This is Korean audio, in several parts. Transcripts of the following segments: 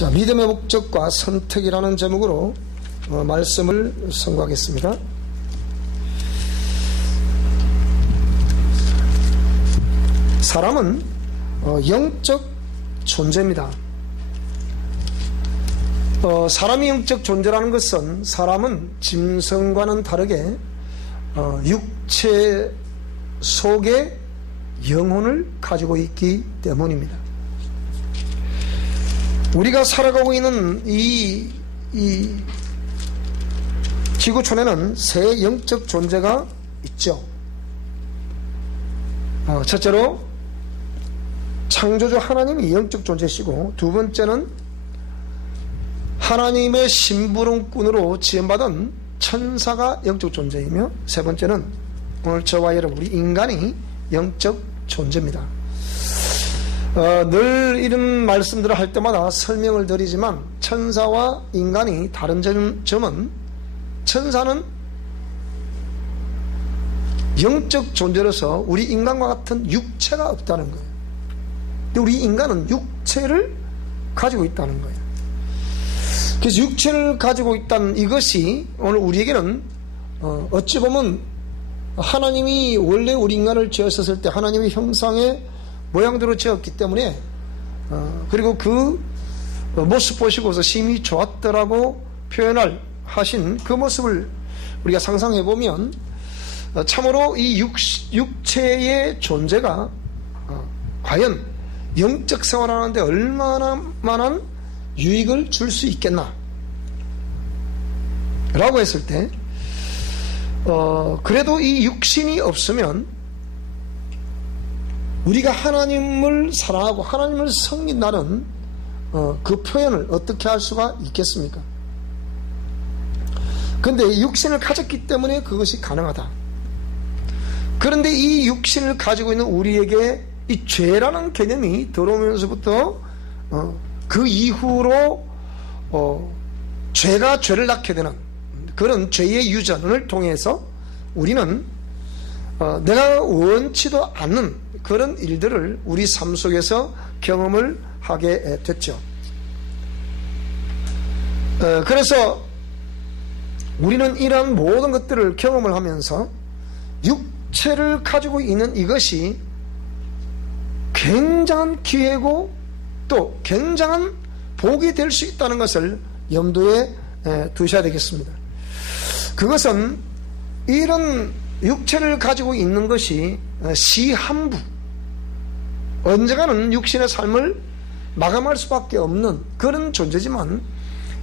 자, 믿음의 목적과 선택이라는 제목으로 말씀을 선고하겠습니다. 사람은 영적 존재입니다. 사람이 영적 존재라는 것은 사람은 짐승과는 다르게 육체 속에 영혼을 가지고 있기 때문입니다. 우리가 살아가고 있는 이 지구촌에는 세 영적 존재가 있죠. 첫째로 창조주 하나님이 영적 존재시고, 두 번째는 하나님의 심부름꾼으로 지음받은 천사가 영적 존재이며, 세 번째는 오늘 저와 여러분 우리 인간이 영적 존재입니다. 늘 이런 말씀들을 할 때마다 설명을 드리지만 천사와 인간이 다른 점은, 천사는 영적 존재로서 우리 인간과 같은 육체가 없다는 거예요. 근데 우리 인간은 육체를 가지고 있다는 거예요. 그래서 육체를 가지고 있다는 이것이 오늘 우리에게는 어찌 보면 하나님이 원래 우리 인간을 지으셨을 때 하나님의 형상의 모양대로 지었기 때문에, 그리고 그 모습 보시고서 심히 좋았더라고 표현을 하신 그 모습을 우리가 상상해 보면 참으로 이 육체의 존재가 과연 영적 생활하는데 얼마나 많은 유익을 줄 수 있겠나 라고 했을 때, 그래도 이 육신이 없으면 우리가 하나님을 사랑하고 하나님을 섬긴다는 그 표현을 어떻게 할 수가 있겠습니까? 그런데 육신을 가졌기 때문에 그것이 가능하다. 그런데 이 육신을 가지고 있는 우리에게 이 죄라는 개념이 들어오면서부터 그 이후로 죄가 죄를 낳게 되는 그런 죄의 유전을 통해서 우리는 내가 원치도 않는 그런 일들을 우리 삶 속에서 경험을 하게 됐죠. 그래서 우리는 이러한 모든 것들을 경험을 하면서 육체를 가지고 있는 이것이 굉장한 기회고 또 굉장한 복이 될 수 있다는 것을 염두에 두셔야 되겠습니다. 그것은 이런 육체를 가지고 있는 것이 시한부, 언젠가는 육신의 삶을 마감할 수밖에 없는 그런 존재지만,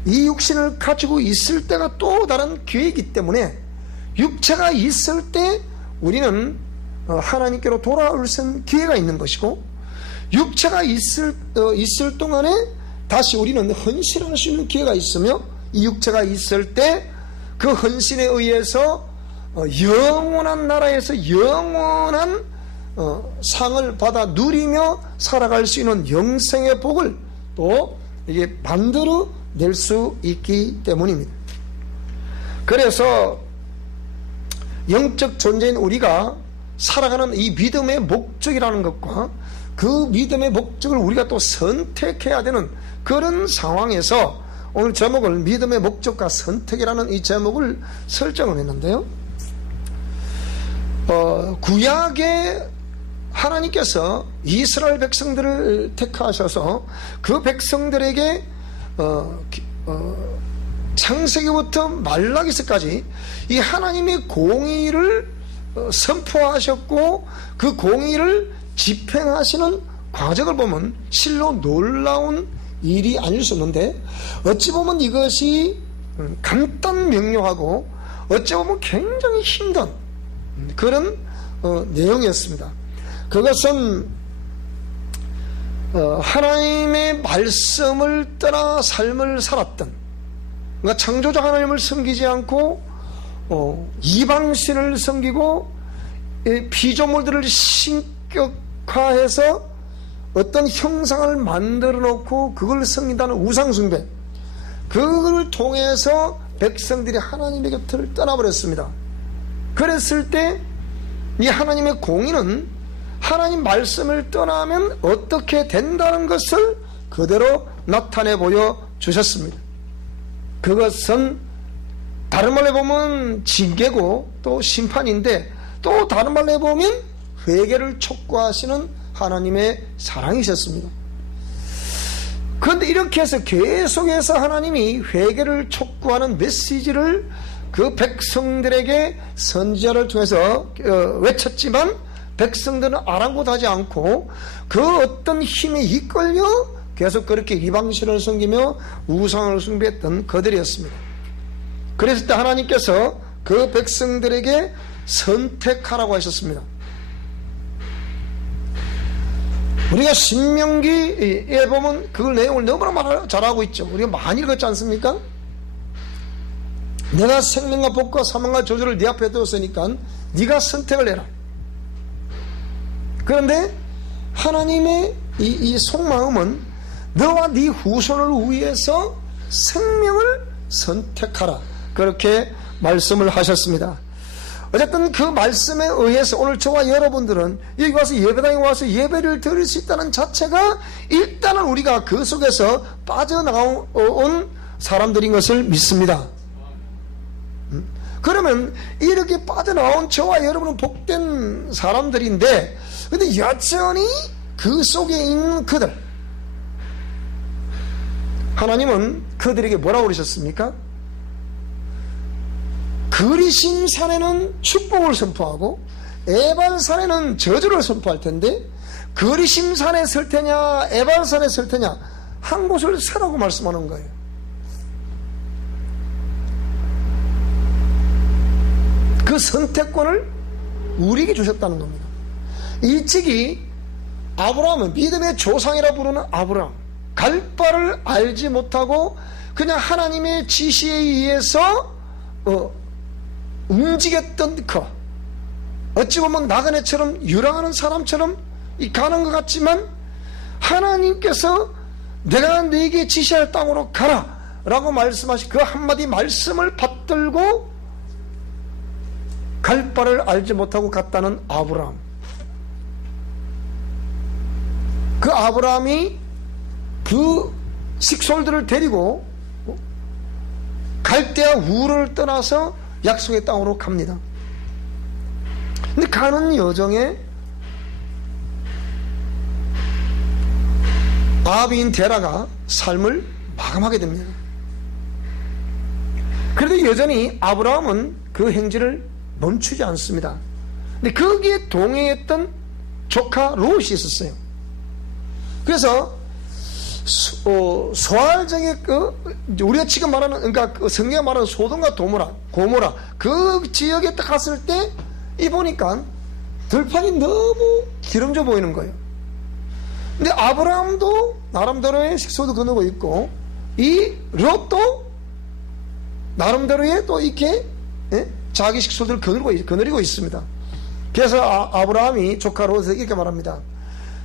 이 육신을 가지고 있을 때가 또 다른 기회이기 때문에 육체가 있을 때 우리는 하나님께로 돌아올 수 있는 기회가 있는 것이고, 육체가 있을 동안에 다시 우리는 헌신할 수 있는 기회가 있으며, 이 육체가 있을 때 그 헌신에 의해서 영원한 나라에서 영원한 상을 받아 누리며 살아갈 수 있는 영생의 복을 또 이게 만들어 낼 수 있기 때문입니다. 그래서 영적 존재인 우리가 살아가는 이 믿음의 목적이라는 것과 그 믿음의 목적을 우리가 또 선택해야 되는 그런 상황에서 오늘 제목을 믿음의 목적과 선택이라는 이 제목을 설정을 했는데요. 구약에 하나님께서 이스라엘 백성들을 택하셔서 그 백성들에게 창세기부터 말라기서까지 이 하나님의 공의를 선포하셨고, 그 공의를 집행하시는 과정을 보면 실로 놀라운 일이 아닐 수 없는데, 어찌 보면 이것이 간단 명료하고 어찌 보면 굉장히 힘든 그런 내용이었습니다. 그것은 하나님의 말씀을 따라 삶을 살았던, 그러니까 창조주 하나님을 섬기지 않고 이방신을 섬기고 피조물들을 신격화해서 어떤 형상을 만들어 놓고 그걸 섬긴다는 우상숭배, 그걸 통해서 백성들이 하나님의 곁을 떠나버렸습니다. 그랬을 때 이 하나님의 공의는 하나님 말씀을 떠나면 어떻게 된다는 것을 그대로 나타내 보여주셨습니다. 그것은 다른 말로 보면 징계고 또 심판인데, 또 다른 말로 해보면 회개를 촉구하시는 하나님의 사랑이셨습니다. 그런데 이렇게 해서 계속해서 하나님이 회개를 촉구하는 메시지를 그 백성들에게 선지자를 통해서 외쳤지만, 백성들은 아랑곳하지 않고 그 어떤 힘에 이끌려 계속 그렇게 이방신을 섬기며 우상을 숭배했던 그들이었습니다. 그랬을 때 하나님께서 그 백성들에게 선택하라고 하셨습니다. 우리가 신명기에 보면 그 내용을 너무나 잘 알고 있죠. 우리가 많이 읽었지 않습니까? 내가 생명과 복과 사망과 저주를 네 앞에 두었으니까 네가 선택을 해라. 그런데 하나님의 이 속마음은 너와 네 후손을 위해서 생명을 선택하라, 그렇게 말씀을 하셨습니다. 어쨌든 그 말씀에 의해서 오늘 저와 여러분들은 여기 와서 예배당에 와서 예배를 드릴 수 있다는 자체가 일단은 우리가 그 속에서 빠져나온 사람들인 것을 믿습니다. 그러면 이렇게 빠져나온 저와 여러분은 복된 사람들인데, 근데 여전히 그 속에 있는 그들, 하나님은 그들에게 뭐라고 그러셨습니까? 그리심산에는 축복을 선포하고 에발산에는 저주를 선포할 텐데, 그리심산에 설 테냐 에발산에 설 테냐 한 곳을 서라고 말씀하는 거예요. 그 선택권을 우리에게 주셨다는 겁니다. 일찍이 아브라함은 믿음의 조상이라 부르는 아브라함, 갈 바를 알지 못하고 그냥 하나님의 지시에 의해서 움직였던 그, 어찌 보면 나그네처럼 유랑하는 사람처럼 가는 것 같지만, 하나님께서 내가 네게 지시할 땅으로 가라 라고 말씀하신 그 한마디 말씀을 받들고 갈 바를 알지 못하고 갔다는 아브라함. 그 아브라함이 그 식솔들을 데리고 갈대아 우르를 떠나서 약속의 땅으로 갑니다. 근데 가는 여정에 아비인 데라가 삶을 마감하게 됩니다. 그래도 여전히 아브라함은 그 행진을 멈추지 않습니다. 근데 거기에 동행했던 조카 롯이 있었어요. 그래서 소알적의 우리가 지금 말하는, 그러니까 성경에 말하는 소돔과 고모라 그 지역에 딱 갔을 때 이 보니까 들판이 너무 기름져 보이는 거예요. 근데 아브라함도 나름대로의 식소도 거느고 있고, 이 롯도 나름대로의 또 이렇게 자기 식소들을 거느리고 있습니다. 그래서 아브라함이 조카 롯에게 이렇게 말합니다.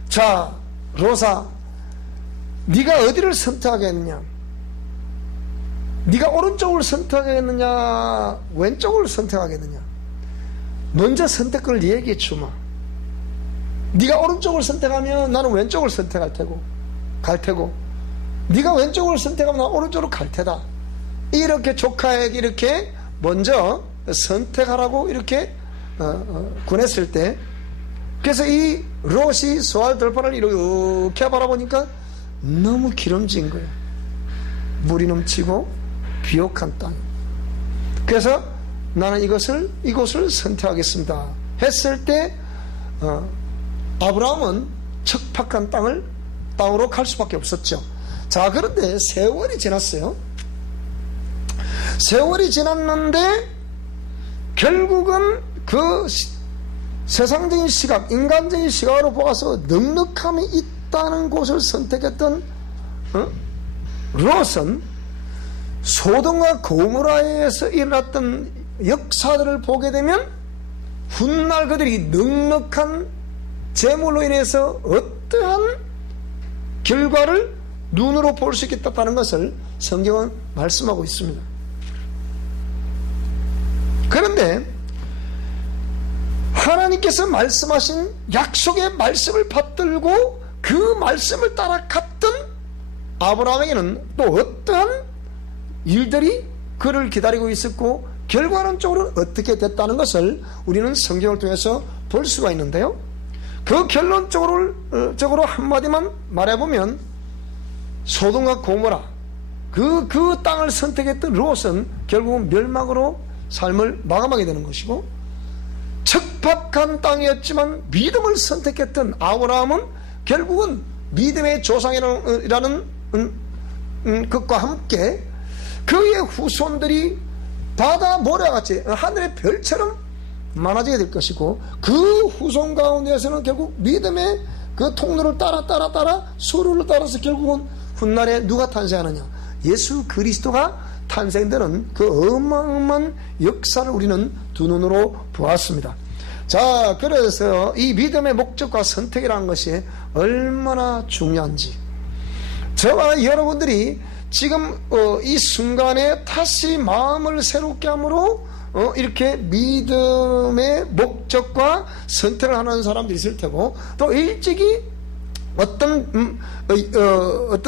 자, 롯아, 네가 어디를 선택하겠느냐? 네가 오른쪽을 선택하겠느냐, 왼쪽을 선택하겠느냐? 먼저 선택권을 네에게 주마. 네가 오른쪽을 선택하면 나는 왼쪽을 선택할 테고 갈 테고, 네가 왼쪽을 선택하면 나는 오른쪽으로 갈 테다. 이렇게 조카에게 이렇게 먼저 선택하라고 이렇게 권했을 때, 그래서 이 롯이 소알 들판을 이렇게 바라보니까 너무 기름진 거예요. 물이 넘치고 비옥한 땅. 그래서 나는 이곳을 선택하겠습니다 했을 때 아브라함은 척박한 땅으로 갈 수밖에 없었죠. 자, 그런데 세월이 지났어요. 세월이 지났는데 결국은 그 세상적인 시각, 인간적인 시각으로 보아서 넉넉함이 있다는 곳을 선택했던 롯은 소돔과 고모라에서 일어났던 역사들을 보게 되면 훗날 그들이 넉넉한 재물로 인해서 어떠한 결과를 눈으로 볼 수 있겠다는 것을 성경은 말씀하고 있습니다. 그런데 하나님께서 말씀하신 약속의 말씀을 받들고 그 말씀을 따라 갔던 아브라함에게는 또 어떠한 일들이 그를 기다리고 있었고 결과론적으로 어떻게 됐다는 것을 우리는 성경을 통해서 볼 수가 있는데요. 그 결론적으로 한마디만 말해보면 소돔과 고모라 그 땅을 선택했던 롯은 결국은 멸망으로 삶을 마감하게 되는 것이고, 척박한 땅이었지만 믿음을 선택했던 아브라함은 결국은 믿음의 조상이라는 것과 함께 그의 후손들이 바다 모래같이 하늘의 별처럼 많아지게 될 것이고, 그 후손 가운데에서는 결국 믿음의 그 통로를 따라 수로를 따라서 결국은 훗날에 누가 탄생하느냐, 예수 그리스도가 탄생되는 그 어마어마한 역사를 우리는 두 눈으로 보았습니다. 자, 그래서 이 믿음의 목적과 선택이라는 것이 얼마나 중요한지, 저와 여러분들이 지금 이 순간에 다시 마음을 새롭게 함으로 이렇게 믿음의 목적과 선택을 하는 사람들이 있을 테고, 또 일찍이 어떤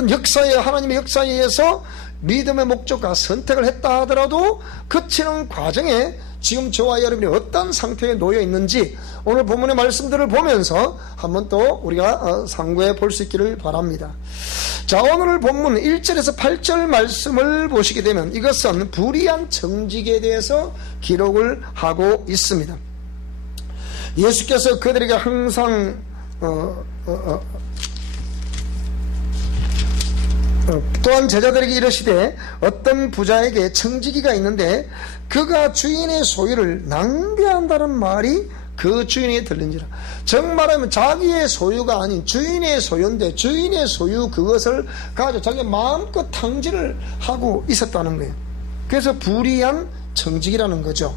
역사에, 하나님의 역사에 의해서 믿음의 목적과 선택을 했다 하더라도 그치는 과정에 지금 저와 여러분이 어떤 상태에 놓여 있는지 오늘 본문의 말씀들을 보면서 한번 또 우리가 상고해 볼 수 있기를 바랍니다. 자, 오늘 본문 1절에서 8절 말씀을 보시게 되면 이것은 불의한 정직에 대해서 기록을 하고 있습니다. 예수께서 그들에게 항상 또한 제자들에게 이르시되 어떤 부자에게 청지기가 있는데 그가 주인의 소유를 낭비한다는 말이 그 주인에게 들린지라. 정말하면 자기의 소유가 아닌 주인의 소유인데 주인의 소유 그것을 가지고 자기가 마음껏 탕진을 하고 있었다는 거예요. 그래서 불의한 청직이라는 거죠.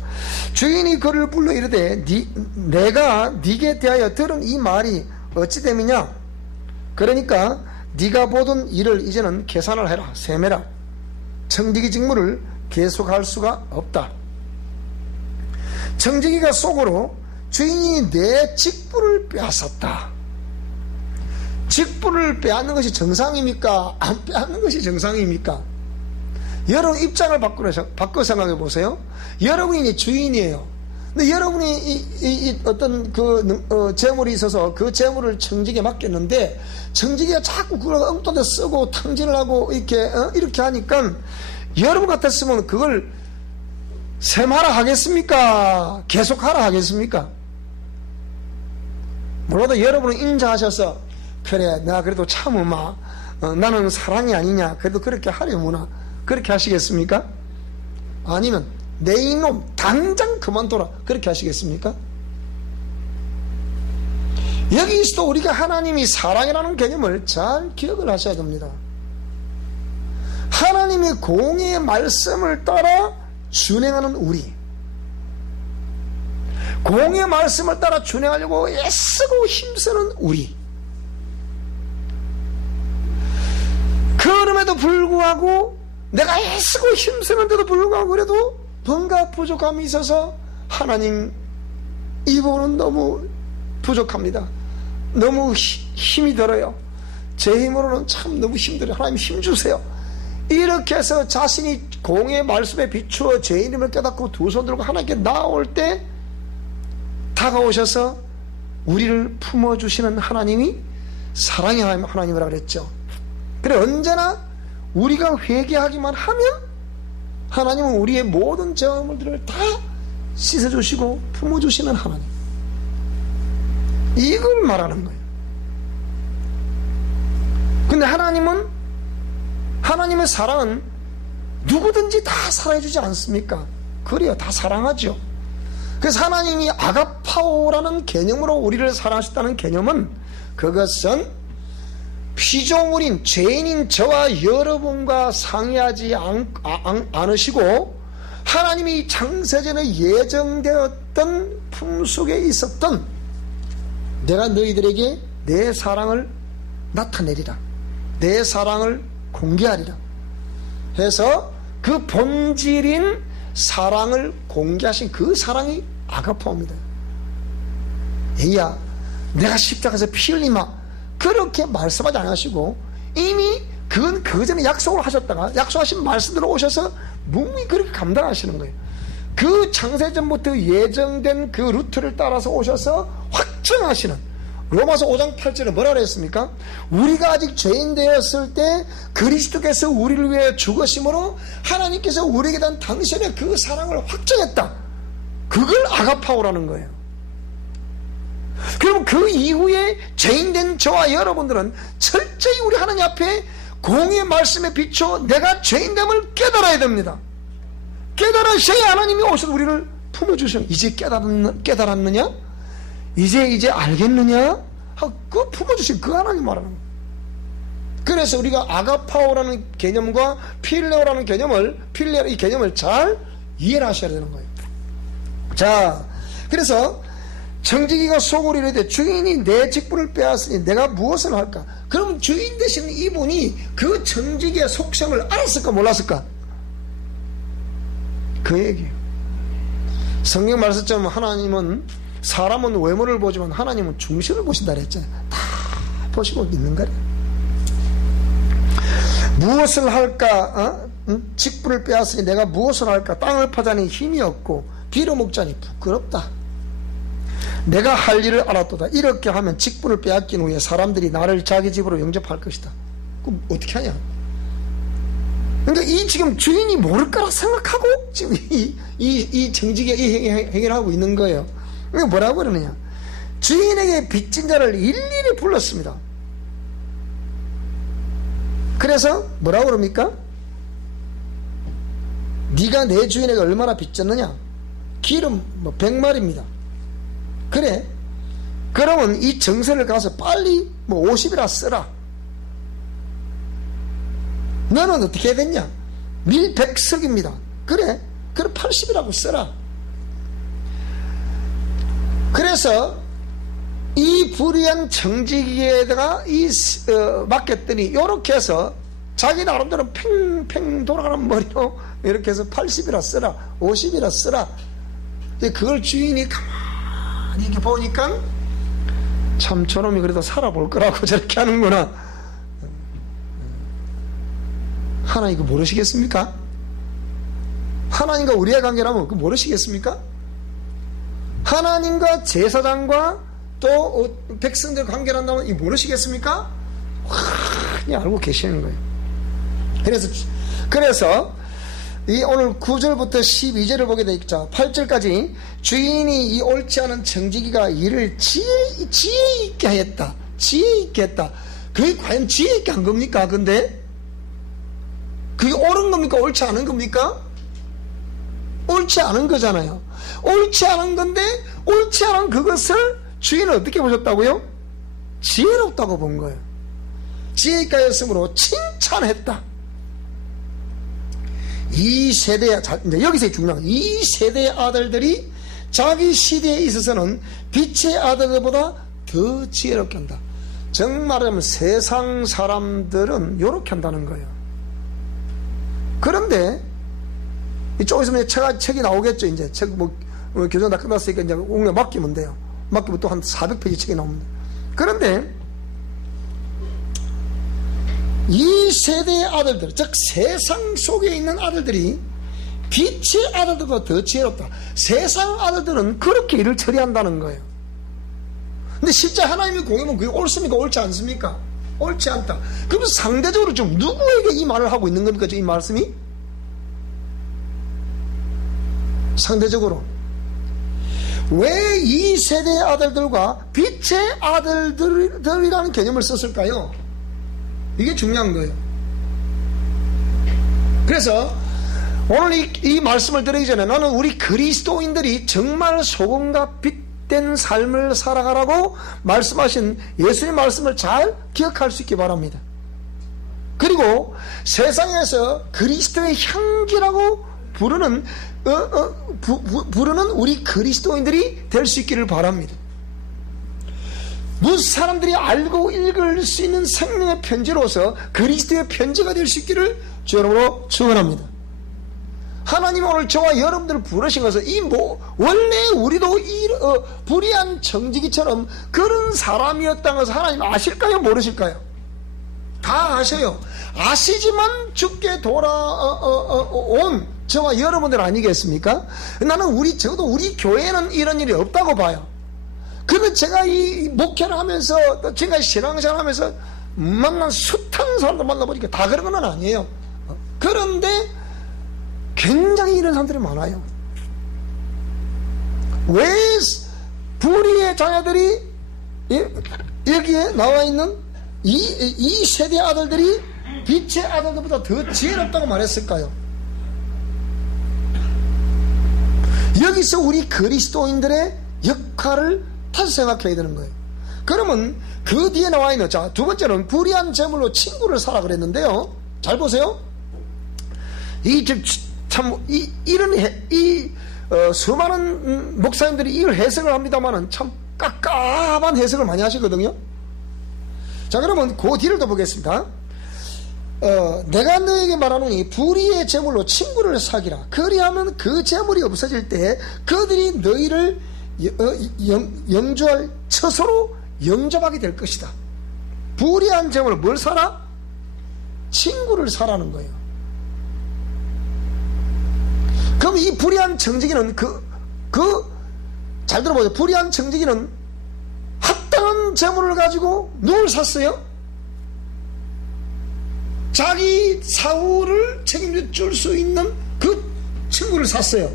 주인이 그를 불러 이르되 내가 네게 대하여 들은 이 말이 어찌 됨이냐. 그러니까 네가 보던 일을 이제는 계산을 해라, 세매라. 청지기 직무를 계속할 수가 없다. 청지기가 속으로 주인이 내 직분을 빼앗았다. 직분을 빼앗는 것이 정상입니까? 안 빼앗는 것이 정상입니까? 여러분 입장을 바꿔 생각해 보세요. 여러분이 주인이에요. 근데 여러분이 어떤 재물이 있어서 그 재물을 청지기에 맡겼는데 청지기가 자꾸 그걸 엉뚱하게 쓰고 탕진을 하고 이렇게 하니까 여러분 같았으면 그걸 셈하라 하겠습니까? 계속하라 하겠습니까? 물론 여러분은 인자하셔서 그래 내가 그래도 참으마 나는 사랑이 아니냐 그래도 그렇게 하려무나 그렇게 하시겠습니까? 아니면 내 이놈 당장 그만둬라 그렇게 하시겠습니까? 여기서도 우리가 하나님이 사랑이라는 개념을 잘 기억을 하셔야 됩니다. 하나님의 공의의 말씀을 따라 준행하는 우리, 공의의 말씀을 따라 준행하려고 애쓰고 힘쓰는 우리, 그럼에도 불구하고 내가 애쓰고 힘쓰는데도 불구하고 그래도 뭔가 부족함이 있어서 하나님 이 부분은 너무 부족합니다. 너무 힘이 들어요. 제 힘으로는 참 너무 힘들어요. 하나님 힘 주세요. 이렇게 해서 자신이 공의 말씀에 비추어 제 이름을 깨닫고 두 손 들고 하나님께 나올 때 다가오셔서 우리를 품어주시는 하나님이 사랑의 하나님이라 그랬죠. 그래 언제나 우리가 회개하기만 하면 하나님은 우리의 모든 죄물들을 다 씻어주시고 품어주시는 하나님, 이걸 말하는 거예요. 근데 하나님의 사랑은 누구든지 다 사랑해주지 않습니까? 그래요, 다 사랑하죠. 그래서 하나님이 아가파오라는 개념으로 우리를 사랑하셨다는 개념은 그것은 피조물인 죄인인 저와 여러분과 상의하지 않으시고 하나님이 창세전에 예정되었던 품속에 있었던 내가 너희들에게 내 사랑을 나타내리라, 내 사랑을 공개하리라 해서 그 본질인 사랑을 공개하신 그 사랑이 아가파오입니다. 에이야 내가 십자가에서 피 흘리마 그렇게 말씀하지 않으시고 이미 그건 그 전에 약속을 하셨다가 약속하신 말씀대로 오셔서 묵묵히 그렇게 감당하시는 거예요. 그 창세전부터 예정된 그 루트를 따라서 오셔서 확정하시는, 로마서 5장 8절에 뭐라 그랬습니까? 우리가 아직 죄인 되었을 때 그리스도께서 우리를 위해 죽으심으로 하나님께서 우리에게 단 당신의 그 사랑을 확정했다. 그걸 아가파오라는 거예요. 그럼 그 이후에 죄인된 저와 여러분들은 철저히 우리 하나님 앞에 공의의 말씀에 비춰 내가 죄인됨을 깨달아야 됩니다. 깨달으셔야 하나님이 오셔서 우리를 품어주시는, 이제 깨달았느냐? 이제 알겠느냐? 그 품어주신 그 하나님 말하는 거예요. 그래서 우리가 아가파오라는 개념과 필레오라는 이 개념을 잘 이해를 하셔야 되는 거예요. 자, 그래서 청지기가 속으로 이르되 주인이 내 직분을 빼앗으니 내가 무엇을 할까? 그럼 주인 되신 이분이 그 청지기의 속성을 알았을까 몰랐을까? 그 얘기예요. 성경 말씀처럼 하나님은, 사람은 외모를 보지만 하나님은 중심을 보신다 그랬잖아요. 다 보시고 있는 거래. 무엇을 할까? 직분을 빼앗으니 내가 무엇을 할까? 땅을 파자니 힘이 없고 빌어 먹자니 부끄럽다. 내가 할 일을 알았도다. 이렇게 하면 직분을 빼앗긴 후에 사람들이 나를 자기 집으로 영접할 것이다. 그럼 어떻게 하냐? 그러니까 이 지금 주인이 모를 거라 생각하고 지금 이 정직에 해결하고 있는 거예요. 그러니까 뭐라고 그러느냐? 주인에게 빚진 자를 일일이 불렀습니다. 그래서 뭐라고 그럽니까? 네가 내 주인에게 얼마나 빚졌느냐? 기름 100마리입니다. 그래, 그러면 이 정세를 가서 빨리 50이라 쓰라. 너는 어떻게 해야 됐냐? 밀 100석입니다. 그래, 그럼 80이라고 써라. 그래서 이 불의한 정직에다가 맡겼더니 요렇게 해서 자기 나름대로 팽팽 돌아가는 머리로 이렇게 해서 80이라 쓰라, 50이라 쓰라. 그걸 주인이 가만히 이렇게 보니까 참 저놈이 그래도 살아볼 거라고 저렇게 하는구나. 하나님 이거 모르시겠습니까? 하나님과 우리의 관계라면 그거 모르시겠습니까? 하나님과 제사장과 또 백성들 관계를 한다면 이거 모르시겠습니까? 그냥 알고 계시는 거예요. 그래서 이 오늘 9절부터 12절을 보게 되죠. 8절까지 주인이 이 옳지 않은 정직이가 일을 지혜 있게 했다. 지혜 있게 했다. 그게 과연 지혜 있게 한 겁니까? 근데 그게 옳은 겁니까? 옳지 않은 겁니까? 옳지 않은 거잖아요. 옳지 않은 건데 옳지 않은 그것을 주인은 어떻게 보셨다고요? 지혜롭다고 본 거예요. 지혜 있게 하였으므로 칭찬했다. 이 세대의, 이제 여기서 중요한 이 세대의 아들들이 자기 시대에 있어서는 빛의 아들들보다 더 지혜롭게 한다. 정말하면 세상 사람들은 이렇게 한다는 거예요. 그런데 이쪽 있으면 책이 나오겠죠. 이제 책 교정 다 끝났으니까 이제 옹려 맡기면 돼요. 맡기면 또 한 400페이지 책이 나옵니다. 그런데 이 세대의 아들들, 즉 세상 속에 있는 아들들이 빛의 아들들보다 더 지혜롭다. 세상 아들들은 그렇게 일을 처리한다는 거예요. 근데 실제 하나님의 공의는 그게 옳습니까? 옳지 않습니까? 옳지 않다. 그럼 상대적으로 좀 누구에게 이 말을 하고 있는 겁니까? 이 말씀이? 상대적으로 왜 이 세대의 아들들과 빛의 아들들이라는 개념을 썼을까요? 이게 중요한 거예요. 그래서 오늘 이 말씀을 드리기 전에 나는 우리 그리스도인들이 정말 소금과 빛된 삶을 살아가라고 말씀하신 예수의 말씀을 잘 기억할 수 있기 바랍니다. 그리고 세상에서 그리스도의 향기라고 부르는 우리 그리스도인들이 될 수 있기를 바랍니다. 무슨 사람들이 알고 읽을 수 있는 생명의 편지로서 그리스도의 편지가 될 수 있기를 주여러분으로 축원합니다. 하나님은 오늘 저와 여러분들을 부르신 것은 원래 우리도 불의한 정직이처럼 그런 사람이었다는 것을 하나님 아실까요? 모르실까요? 다 아셔요. 아시지만 죽게 돌아온 저와 여러분들 아니겠습니까? 나는 적어도 우리 교회는 이런 일이 없다고 봐요. 그러면 제가 이 목회를 하면서 또 제가 신앙생활 하면서 만난 숱한 사람들 만나보니까 다 그런 건 아니에요. 그런데 굉장히 이런 사람들이 많아요. 왜 불의의 자녀들이 여기에 나와 있는 이 세대 아들들이 빛의 아들들보다 더 지혜롭다고 말했을까요? 여기서 우리 그리스도인들의 역할을 다시 생각해야 되는 거예요. 그러면 그 뒤에 나와 있는, 자, 두 번째는 불의한 재물로 친구를 사라 그랬는데요. 잘 보세요. 수많은 목사님들이 이걸 해석을 합니다만은 참 깝깝한 해석을 많이 하시거든요. 자, 그러면 그 뒤를 더 보겠습니다. 내가 너에게 말하노니 불의의 재물로 친구를 사기라. 그리하면 그 재물이 없어질 때 그들이 너희를 영주할 처소로 영접하게 될 것이다. 불의한 재물을 뭘 사라? 친구를 사라는 거예요. 그럼 이 불의한 청지기는 잘 들어보세요. 불의한 청지기는 합당한 재물을 가지고 누굴 샀어요? 자기 사후를 책임져 줄 수 있는 그 친구를 샀어요.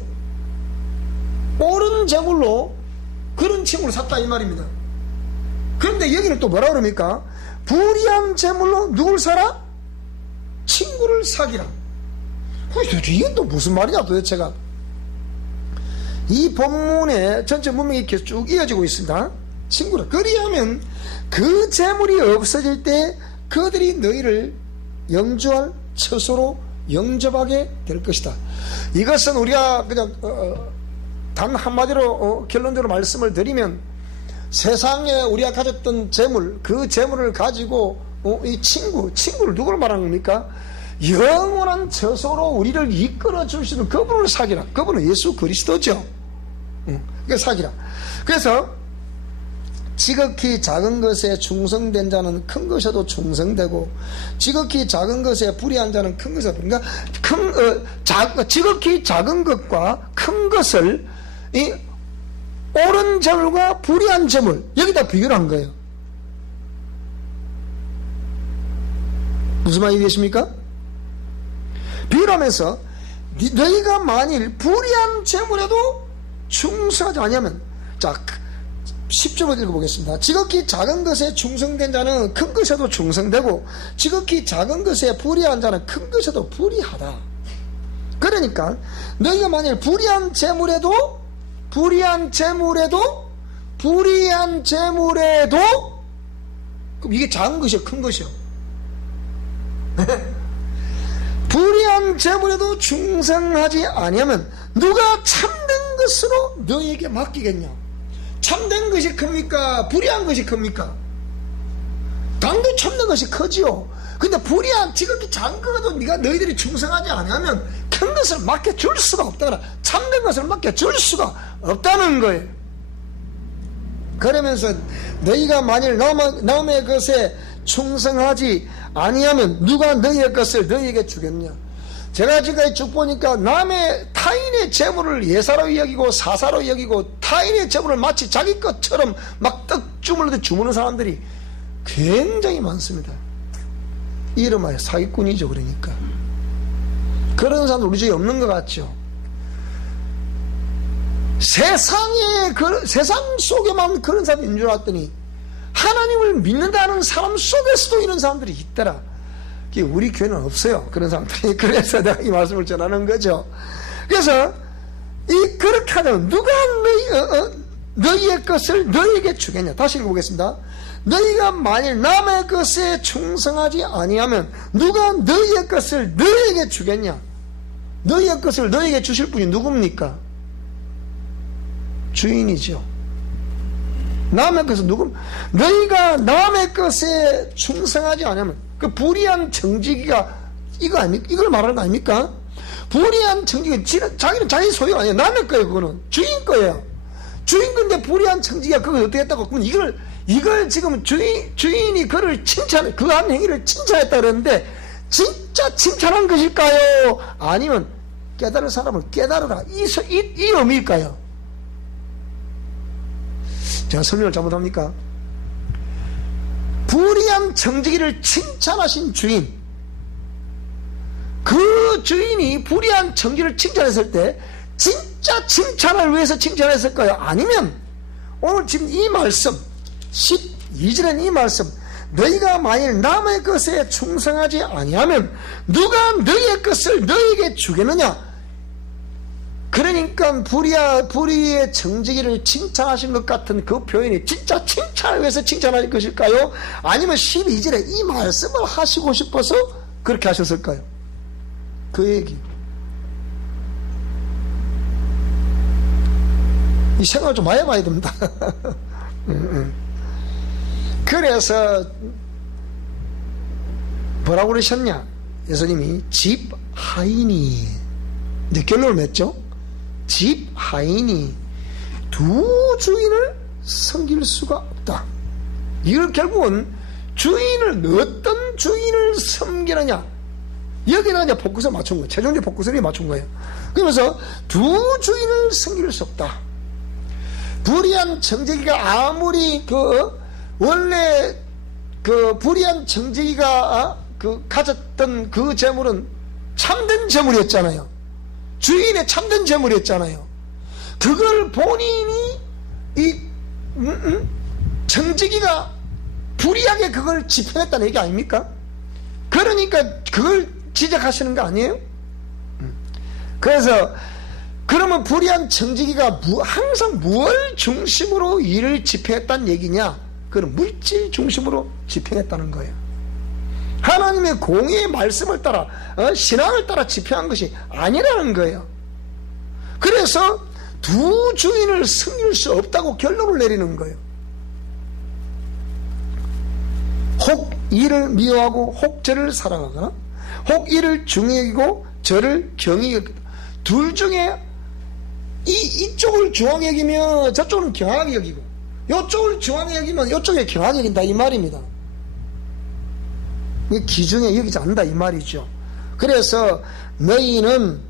옳은 재물로 그런 친구를 샀다 이 말입니다. 그런데 여기는 또 뭐라 그럽니까? 불의한 재물로 누굴 사라? 친구를 사기라. 이건 또 무슨 말이냐 도대체가. 이 본문의 전체 문맥이 이렇게 쭉 이어지고 있습니다. 친구라. 그리하면 그 재물이 없어질 때 그들이 너희를 영주할 처소로 영접하게 될 것이다. 이것은 우리가 그냥 단 한마디로 결론적으로 말씀을 드리면, 세상에 우리가 가졌던 재물, 그 재물을 가지고 이 친구를 누구를 말하는 겁니까? 영원한 처소로 우리를 이끌어 주시는 그분을 사기라. 그분은 예수 그리스도죠. 그 사기라. 그래서 지극히 작은 것에 충성된 자는 큰 것에도 충성되고, 지극히 작은 것에 불의한 자는 큰 것에, 그러니까 지극히 작은 것과 큰 것을 이 옳은 재물과 불의한 재물, 여기다 비교를 한 거예요. 무슨 말이 되십니까? 비교를 하면서 너희가 만일 불의한 재물에도 충성하지 아니하면, 자 10절로 읽어보겠습니다. 지극히 작은 것에 충성된 자는 큰 것에도 충성되고, 지극히 작은 것에 불의한 자는 큰 것에도 불의하다. 그러니까 너희가 만일 불의한 재물에도 그럼 이게 작은 것이요 큰 것이요? 불의한 재물에도 충성하지 아니하면 누가 참된 것으로 너희에게 맡기겠냐? 참된 것이 큽니까? 불의한 것이 큽니까? 당연히 참된 것이 크지요. 근데 불의한 지극히 작은 것도 너희들이 충성하지 않으면 큰 것을 맡겨줄 수가 없다. 참된 것을 맡겨줄 수가 없다는 거예요. 그러면서 너희가 만일 남의 것에 충성하지 아니하면 누가 너희의 것을 너희에게 주겠냐? 제가 지금까지 쭉 보니까 타인의 재물을 예사로 여기고 사사로 여기고 타인의 재물을 마치 자기 것처럼 막 떡 주물르듯 사람들이 굉장히 많습니다. 이름하여 사기꾼이죠. 그러니까 그런 사람 우리 중에 없는 것 같죠. 세상 속에만 그런 사람이 있는 줄 알았더니 하나님을 믿는다는 사람 속에서도 이런 사람들이 있더라. 우리 교회는 없어요, 그런 사람들이. 그래서 내가 이 말씀을 전하는 거죠. 그래서 그렇게 하면 누가 너희의 것을 너희에게 주겠냐? 다시 읽어보겠습니다. 너희가 만일 남의 것에 충성하지 아니하면 누가 너희의 것을 너희에게 주겠냐? 너희의 것을 너희에게 주실 분이 누굽니까? 주인이죠. 남의 것은 너희가 남의 것에 충성하지 않으면, 그 불의한 청지기가 이걸 말하는 거 아닙니까? 불의한 청지기가 자기는 자기 소유 아니에요. 남의 거예요. 그거는 주인 거예요. 주인 건데 불의한 청지기가 그걸 어떻게 했다고? 그러면 이걸 지금 주인이 그를 그 한 행위를 칭찬했다 그랬는데 진짜 칭찬한 것일까요? 아니면 깨달을 사람을 깨달으라 이 의미일까요? 제가 설명을 잘못합니까? 불의한 청지기를 칭찬하신 주인, 그 주인이 불의한 청지기를 칭찬했을 때 진짜 칭찬을 위해서 칭찬했을까요? 아니면 오늘 지금 이 말씀 12절엔 이 말씀, 너희가 만일 남의 것에 충성하지 아니하면 누가 너희의 것을 너희에게 주겠느냐? 그러니까 불의의 청지기를 칭찬하신 것 같은 그 표현이 진짜 칭찬을 위해서 칭찬하신 것일까요? 아니면 12절에 이 말씀을 하시고 싶어서 그렇게 하셨을까요? 그 얘기. 이 생각을 좀 많이 해봐야 됩니다. 그래서 뭐라고 그러셨냐? 예수님이 집 하인이, 이제 결론을 맺죠. 집 하인이 두 주인을 섬길 수가 없다. 이걸 결국은 주인을, 어떤 주인을 섬기느냐, 여기는 이제 포커스를 맞춘 거예요. 최종적 포커스를 맞춘 거예요. 그러면서 두 주인을 섬길 수 없다. 불의한 청지기가 아무리 원래 불의한 청지기가 가졌던 그 재물은 참된 재물이었잖아요. 주인의 참된 재물이었잖아요. 그걸 본인이 청지기가 불의하게 그걸 집행했다는 얘기 아닙니까? 그러니까 그걸 지적하시는 거 아니에요? 그래서 그러면 불의한 청지기가 항상 무엇을 중심으로 일을 집행했다는 얘기냐? 그건 물질 중심으로 집행했다는 거예요. 하나님의 공의의 말씀을 따라, 신앙을 따라 집행한 것이 아니라는 거예요. 그래서 두 주인을 섬길 수 없다고 결론을 내리는 거예요. 혹 이를 미워하고 혹 저를 사랑하거나 혹 이를 중히 여기고 저를 경히 여기다. 둘 중에 이쪽을 중하게 여기면 저쪽은 경하게 여기고, 이쪽을 중하게 여기면 이쪽에 경하게 여긴다 이 말입니다. 기준에 여기지 않는다 이 말이죠. 그래서 너희는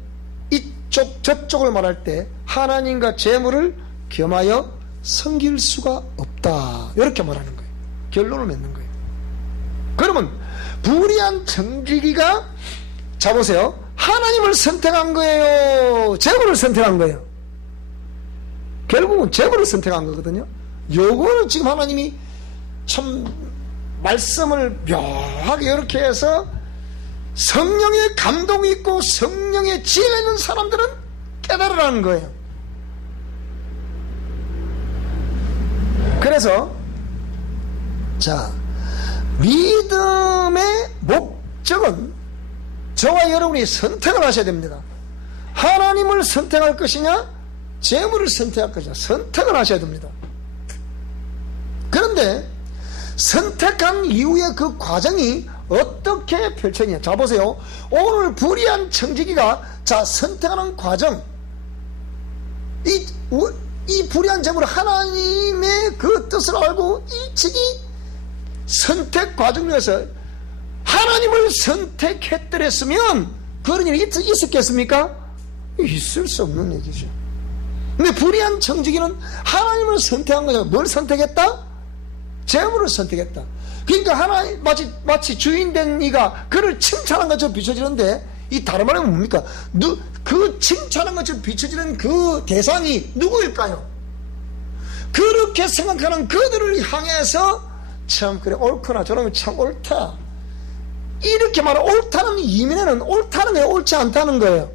이쪽 저쪽을 말할 때 하나님과 재물을 겸하여 섬길 수가 없다, 이렇게 말하는 거예요. 결론을 맺는 거예요. 그러면 불의한 청지기가, 자 보세요, 하나님을 선택한 거예요, 재물을 선택한 거예요? 결국은 재물을 선택한 거거든요. 요거는 지금 하나님이 참 말씀을 묘하게 이렇게 해서 성령의 감동이 있고 성령의 지혜가 있는 사람들은 깨달으라는 거예요. 그래서 자, 믿음의 목적은 저와 여러분이 선택을 하셔야 됩니다. 하나님을 선택할 것이냐, 재물을 선택할 것이냐, 선택을 하셔야 됩니다. 그런데 선택한 이후에 그 과정이 어떻게 펼쳐지냐. 자 보세요, 오늘 불의한 청지기가 선택하는 과정, 이 불의한 재물을 하나님의 그 뜻을 알고 일찍이 선택 과정 중에서 하나님을 선택했더랬으면 그런 일이 있었겠습니까? 있을 수 없는 얘기죠. 근데 불의한 청지기는 하나님을 선택한 거죠. 뭘 선택했다? 재물을 선택했다. 그러니까 하나님, 마치 주인된 이가 그를 칭찬한 것처럼 비춰지는데, 이 다른 말은 뭡니까? 그 칭찬한 것처럼 비춰지는 그 대상이 누구일까요? 그렇게 생각하는 그들을 향해서 참 그래 옳구나, 저놈이 참 옳다, 이렇게 말하는 옳다는 이면에는 옳다는 거예요, 옳지 않다는 거예요?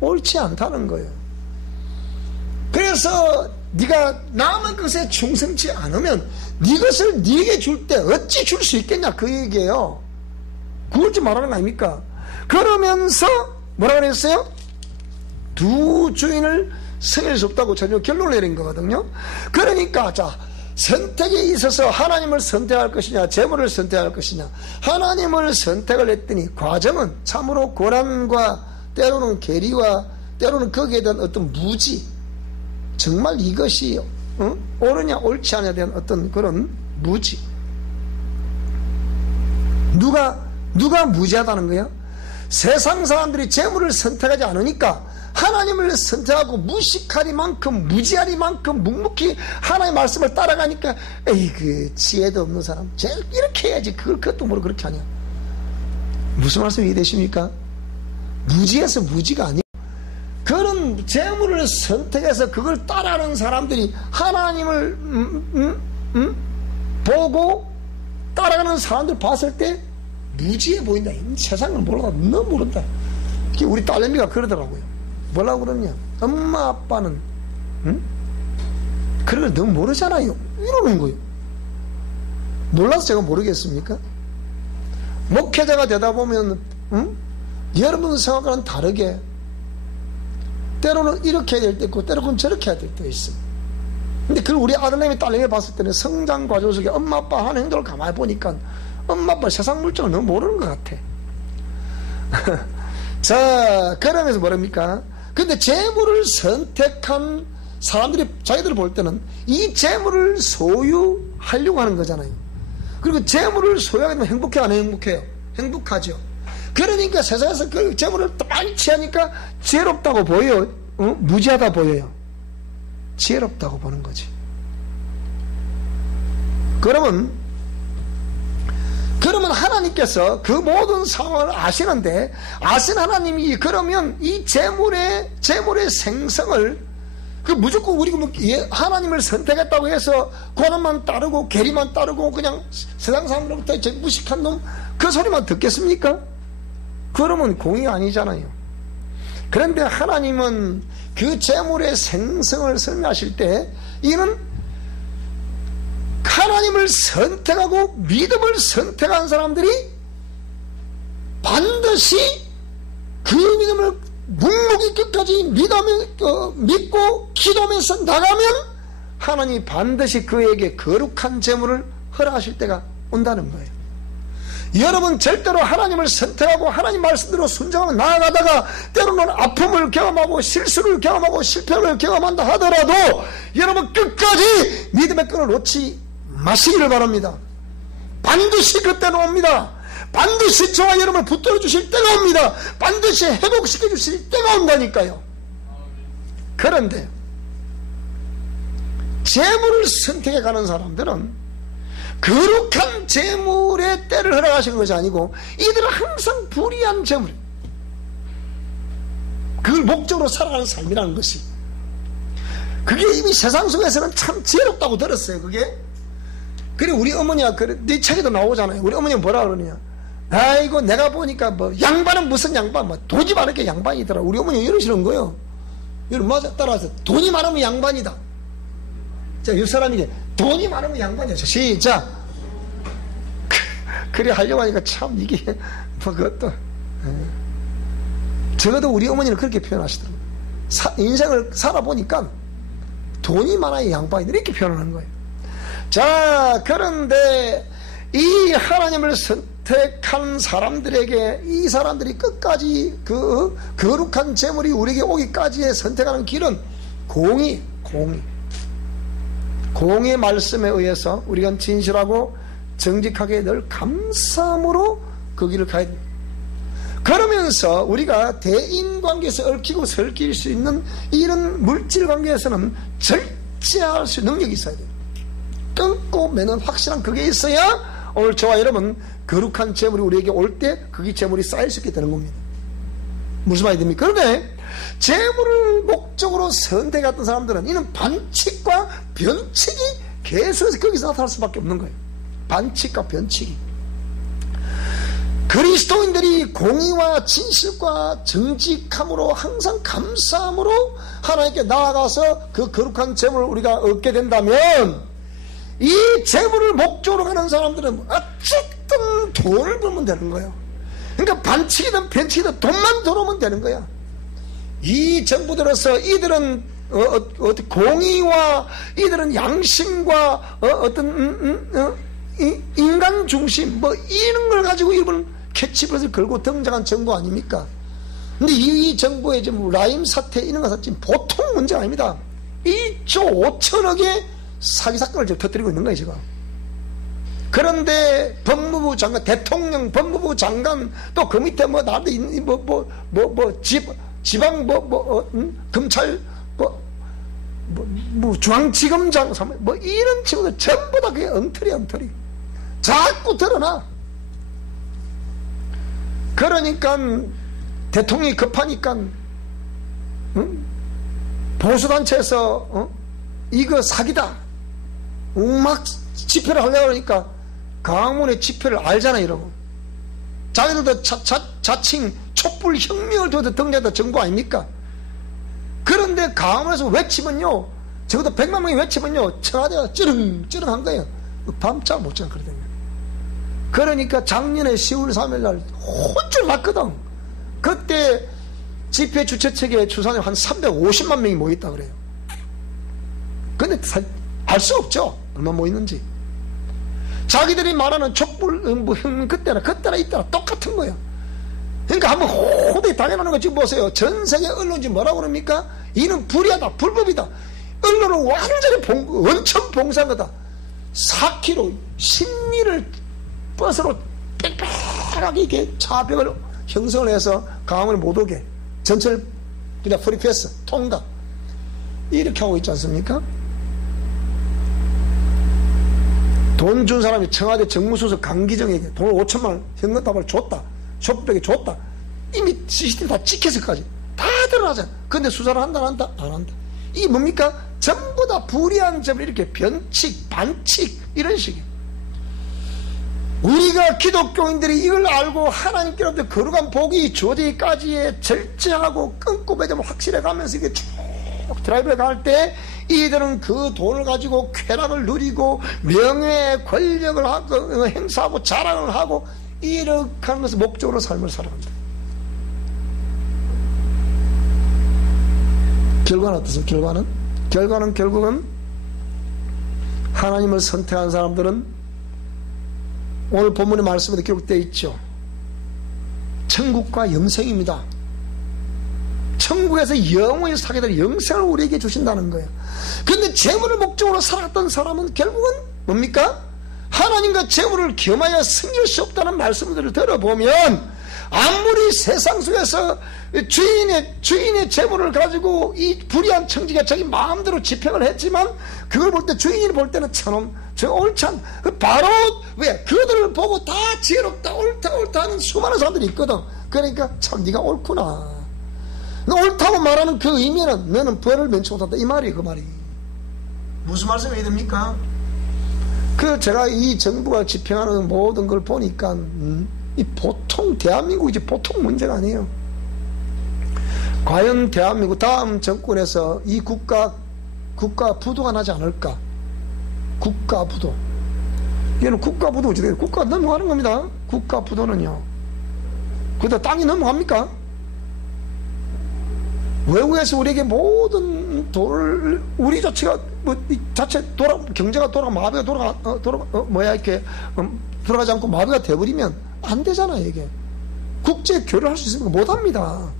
옳지 않다는 거예요. 그래서 네가 남의 것에 충성치 않으면 네 것을 네게 줄 때 어찌 줄 수 있겠냐, 그 얘기예요. 그걸 좀 말하는 거 아닙니까? 그러면서 뭐라 그랬어요? 두 주인을 섬길 수 없다고 전혀 결론을 내린 거거든요. 그러니까 선택에 있어서 하나님을 선택할 것이냐, 재물을 선택할 것이냐, 하나님을 선택을 했더니 과정은 참으로 고난과 때로는 계리와 때로는 거기에 대한 어떤 무지, 정말 이것이 옳으냐 옳지 않냐에 대한 어떤 그런 무지. 누가 무지하다는 거야? 세상 사람들이 재물을 선택하지 않으니까 하나님을 선택하고 무식하리만큼 무지하리만큼 묵묵히 하나님의 말씀을 따라가니까 에이 그 지혜도 없는 사람 제일 이렇게 해야지 그것도 모르고 그렇게 하냐. 무슨 말씀 이해되십니까? 무지해서 무지가 아니에요. 그런 재물을 선택해서 그걸 따라하는 사람들이 하나님을 보고 따라가는 사람들 봤을 때 무지해 보인다. 세상을 몰라. 너무 모른다. 우리 딸내미가 그러더라고요. 뭐라고 그러냐, 엄마 아빠는 그런 걸 너무 모르잖아요 이러는 거예요. 몰라서 제가 모르겠습니까? 목회자가 되다 보면 여러분 생각과는 다르게 때로는 이렇게 해야 될 때 있고 때로는 저렇게 해야 될 때 있어요. 근데 그걸 우리 아들내미 딸내미 봤을 때는 성장 과정 속에 엄마 아빠 하는 행동을 가만히 보니까 엄마 아빠 세상 물정을 너무 모르는 것 같아. 자, 그러면서 뭐랍니까? 근데 재물을 선택한 사람들이 자기들 볼 때는 이 재물을 소유하려고 하는 거잖아요. 그리고 재물을 소유하게 되면 행복해요, 안 행복해요? 행복하죠. 그러니까 세상에서 그 재물을 많이 취하니까 지혜롭다고 보여요? 무지하다 보여요? 지혜롭다고 보는 거지. 그러면 하나님께서 그 모든 상황을 아시는데, 아신 하나님이 그러면 이 재물의 생성을 무조건 우리가 하나님을 선택했다고 해서 고난만 따르고 계리만 따르고 그냥 세상 사람으로부터 무식한 놈 그 소리만 듣겠습니까? 그러면 공이 아니잖아요. 그런데 하나님은 그 재물의 생성을 설명하실 때 이는 하나님을 선택하고 믿음을 선택한 사람들이 반드시 그 믿음을 묵묵히 끝까지 믿고 기도하면서 나가면 하나님이 반드시 그에게 거룩한 재물을 허락하실 때가 온다는 거예요. 여러분 절대로 하나님을 선택하고 하나님 말씀대로 순종하며 나아가다가 때로는 아픔을 경험하고 실수를 경험하고 실패를 경험한다 하더라도 여러분 끝까지 믿음의 끈을 놓지 마시기를 바랍니다. 반드시 그때는 옵니다. 반드시 저와 여러분을 붙들어 주실 때가 옵니다. 반드시 회복시켜 주실 때가 온다니까요. 그런데 재물을 선택해 가는 사람들은 거룩한 재물의 때를 허락하시는 것이 아니고 이들은 항상 불의한 재물, 그걸 목적으로 살아가는 삶이라는 것이, 그게 이미 세상 속에서는 참 지혜롭다고 들었어요. 그게. 그리고 우리 어머니가 네 책에도 나오잖아요. 우리 어머니가 뭐라 그러냐, 아이고 내가 보니까 뭐 양반은 무슨 양반, 뭐 돈이 많으니까 양반이더라. 우리 어머니가 이러시는 거예요. 여러분 맞아, 따라서 돈이 많으면 양반이다. 자, 이 사람이 돈이 많으면 양반이야. 시작. 그래 하려고 하니까 참 이게 뭐 그것도 적어도 우리 어머니는 그렇게 표현하시더라고요. 인생을 살아보니까 돈이 많아야 양반이다 이렇게 표현하는 거예요. 자, 그런데 이 하나님을 선택한 사람들에게 이 사람들이 끝까지 그 거룩한 재물이 우리에게 오기까지의 선택하는 길은 공의 말씀에 의해서 우리가 진실하고 정직하게 늘 감사함으로 그 길을 가야 됩니다. 그러면서 우리가 대인관계에서 얽히고 설킬 수 있는 이런 물질관계에서는 절제할 수 있는 능력이 있어야 돼요. 끊고 매는 확실한 그게 있어야 오늘 저와 여러분 거룩한 재물이 우리에게 올 때 그게 재물이 쌓일 수 있게 되는 겁니다. 무슨 말이 됩니까? 그런데 재물을 목적으로 선택했던 사람들은 이는 반칙과 변칙이 계속해서 거기서 나타날 수밖에 없는 거예요. 반칙과 변칙이. 그리스도인들이 공의와 진실과 정직함으로 항상 감사함으로 하나님께 나아가서 그 거룩한 재물을 우리가 얻게 된다면 이 재물을 목적으로 가는 사람들은 어쨌든 돈을 벌면 되는 거예요. 그러니까 반칙이든 변칙이든 돈만 들어오면 되는 거야. 이 정부들로서 이들은 공의와 이들은 양심과 어떤 인간 중심 뭐 이런 걸 가지고 이번 캐치버스를 걸고 등장한 정부 아닙니까? 근데 이 정부의 지금 라임 사태 이런 것은 지금 보통 문제가 아닙니다. 1조 5천억의 사기 사건을 지금 터뜨리고 있는 거예요, 지금. 그런데 법무부 장관, 대통령, 법무부 장관, 또 그 밑에 나도 지방 검찰, 중앙지검장, 이런 친구들 전부 다 그게 엉터리. 자꾸 드러나. 그러니까 대통령이 급하니까, 보수단체에서, 이거 사기다. 막 집회를 하려고 하니까, 강화문의 집회를 알잖아, 이러고. 자기들도 자칭 촛불 혁명을 둬도 등장했다 정부 아닙니까? 그런데 강화문에서 외치면요, 적어도 100만 명이 외치면요, 청와대가 찌릉한 거예요. 밤잠 못 자는 그러더니. 그러니까 작년에 10월 3일 날 혼쭐 났거든. 그때 집회 주최 측에 추산에 한 350만 명이 모였다 그래요. 근데 알 수 없죠, 얼마 모였는지. 자기들이 말하는 촛불 혁명 그때나 이때나 똑같은 거예요. 그러니까 한번 호되게 당해놓는 거 지금 보세요. 전 세계 언론지 뭐라고 그럽니까? 이는 불의하다, 불법이다. 언론은 완전히 원천 봉사한 거다. 4km 심리를 버스로 빽빽하게 이렇게 차벽을 형성을 해서 강화문에 못 오게 전철 그냥 프리패스 통과 이렇게 하고 있지 않습니까? 돈 준 사람이 청와대 정무수석 강기정에게 돈을 5천만 원 현금답을 줬다, 쇼백에 줬다, 이미 CCTV 다 찍혔을까지 다 드러나잖아. 근데 수사를 한다 안 한다? 안 한다. 이게 뭡니까? 전부 다 불의한 점을 이렇게 변칙, 반칙 이런 식이에요. 우리가 기독교인들이 이걸 알고 하나님께로부터 거룩한 복이 주어지기까지의 절제하고 끊고 매점을 확실해 가면서 이게 쭉 드라이브에 갈 때 이들은 그 돈을 가지고 쾌락을 누리고 명예, 권력을 하고 행사하고 자랑을 하고 이렇게 하면서 목적으로 삶을 살아간다. 결과는 어떻습니까? 결과는 결국은 하나님을 선택한 사람들은 오늘 본문의 말씀에도 기록되어 있죠. 천국과 영생입니다. 천국에서 영원히 살게 될 영생을 우리에게 주신다는 거예요. 그런데 재물을 목적으로 살았던 사람은 결국은 뭡니까? 하나님과 재물을 겸하여 승리할 수 없다는 말씀들을 들어보면 아무리 세상 속에서 주인의 재물을 가지고 이 불의한 청지기가 자기 마음대로 집행을 했지만 그걸 볼 때 주인이 볼 때는 저놈 저 옳찬 바로 왜 그들을 보고 다 지혜롭다 옳다 하는 수많은 사람들이 있거든. 그러니까 참 네가 옳구나. 옳다고 말하는 그 의미는 너는 벌을 면치 못한다 이 말이에요. 그 말이 무슨 말씀이 됩니까? 제가 이 정부가 집행하는 모든 걸 보니까 이 보통 대한민국이지 보통 문제가 아니에요. 과연 대한민국 다음 정권에서 이 국가 부도가 나지 않을까? 국가 부도. 얘는 국가 부도 어찌 돼요? 국가 넘어가는 겁니다. 국가 부도는요. 그러다 땅이 넘어갑니까? 외국에서 우리에게 모든 돈을 우리 자체가 경제가 마비가 돌아가지 않고 마비가 돼버리면 안 되잖아요. 이게 국제 교류를 할 수 있습니까? 못 합니다.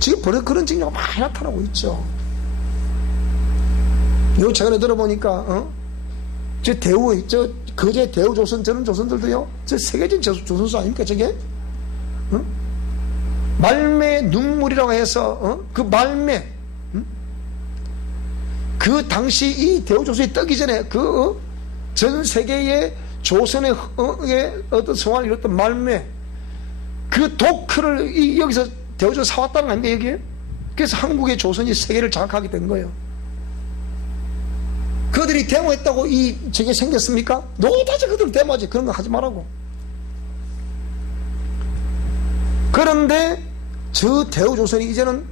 지금 벌써 그런 증거가 많이 나타나고 있죠. 요 최근에 들어보니까 거제 대우조선 저런 조선들도요, 저 세계적인 조선수 아닙니까 저게? 말매 눈물이라고 해서 그 말매 그 당시 이 대우조선이 뜨기 전에 전 세계의 조선의 어떤 성화를 이뤘던 말매 그 도크를 여기서 대우조선 사왔다는 거 아닙니까 여기에? 그래서 한국의 조선이 세계를 장악하게 된 거예요. 그들이 데모했다고 저게 생겼습니까? 노다지 그들 데모하지. 그런 거 하지 말라고. 그런데 저 대우조선이 이제는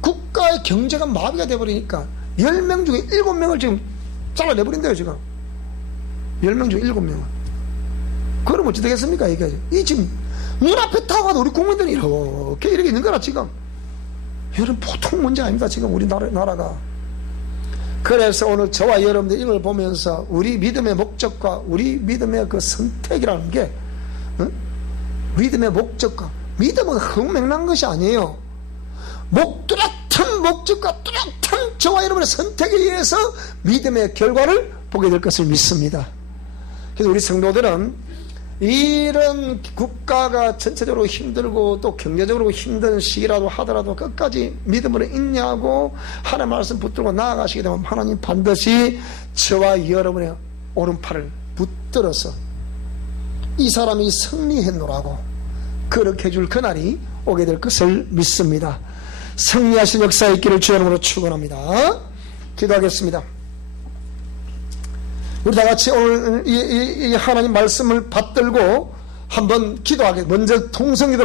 국가의 경제가 마비가 돼버리니까 10명 중에 7명을 지금 잘라내버린대요. 지금 10명 중에 7명을. 그럼 어찌 되겠습니까? 이게 지금 눈앞에 타고 가도 우리 국민들이 이렇게 있는 거라. 지금 여러분 보통 문제 아닙니다. 지금 우리 나라가. 그래서 오늘 저와 여러분들 이걸 보면서 우리 믿음의 목적과 우리 믿음의 그 선택이라는 게 믿음의 목적과 믿음은 흥맹난 것이 아니에요. 목 뚜렷 뚜렷한 목적과 뚜렷한 저와 여러분의 선택에 의해서 믿음의 결과를 보게 될 것을 믿습니다. 그래서 우리 성도들은 이런 국가가 전체적으로 힘들고 또 경제적으로 힘든 시기라도 하더라도 끝까지 믿음으로 인내하고 하나님의 말씀 붙들고 나아가시게 되면 하나님 반드시 저와 여러분의 오른팔을 붙들어서 이 사람이 승리했노라고 그렇게 해줄 그날이 오게 될 것을 믿습니다. 승리하신 역사 있기를 주의 이름으로 축원합니다. 기도하겠습니다. 우리 다 같이 오늘 이 하나님 말씀을 받들고 한번 기도하게, 먼저 통성기도